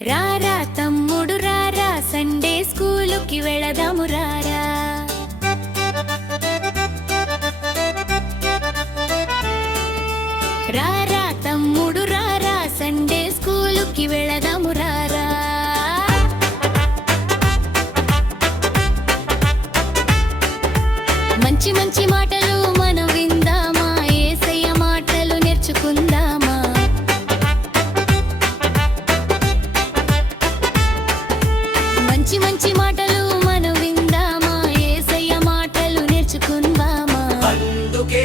రారా తమ్ముడు రారా సండే స్కూలుకి వెళదాము రారా. రారా తమ్ముడు రారా సండే స్కూలుకి వెళదాము రారా. మంచి మంచి మాటలు మనం విందామా, యేసయ్య మాటలు నేర్చుకుందామా. మంచి మంచి మాటలు మనం విందామా, యేసయ్య మాటలు నేర్చుకుందామా. అందుకే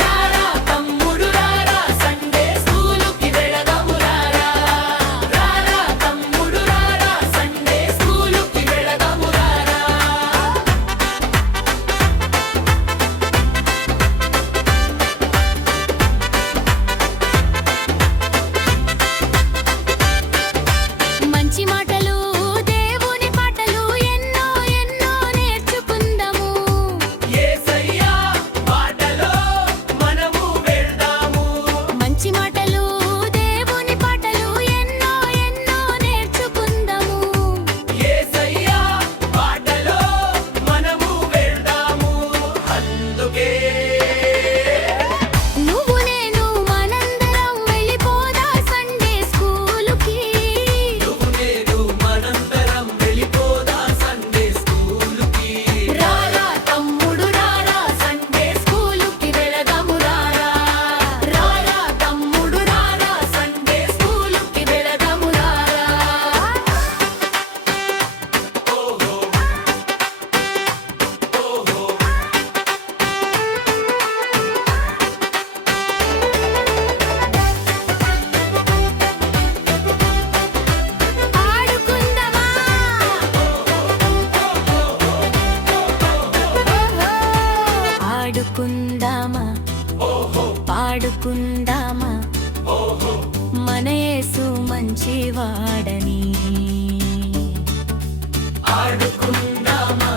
రారా తమ్ముడు రారా సండే స్కూలుకి వెళదాము రారా. రారా తమ్ముడు రారా సండే స్కూలుకి వెళదాము రారా. మంచి మాటలు దేవుని పాటలు ఎన్నో ఎన్నో నేర్చుకుందాము. యేసయ్య బాటలో మనము వెళ్దాము. మంచి మాటలు దేవుని పాటలు ఎన్నో ఎన్నో నేర్చుకుందాము. యేసయ్య బాటలో మనము వెళ్దాము. అందుకే నువ్వు నేను మనందరం వెళ్ళిపోదా సండే స్కూలుకి. నువ్వు నేను మనందరం వెళ్ళిపోదా సండే స్కూలుకి. రారా తమ్ముడు రారా సండే స్కూలుకి వెళదాము రారా. రారా తమ్ముడు రారా సండే స్కూలుకి వెళదాము రారా. ఆడుకుందామా ఆడుకుందామా పాడుకుందామా మన యేసు మంచివాడని. ఆడుకుందామా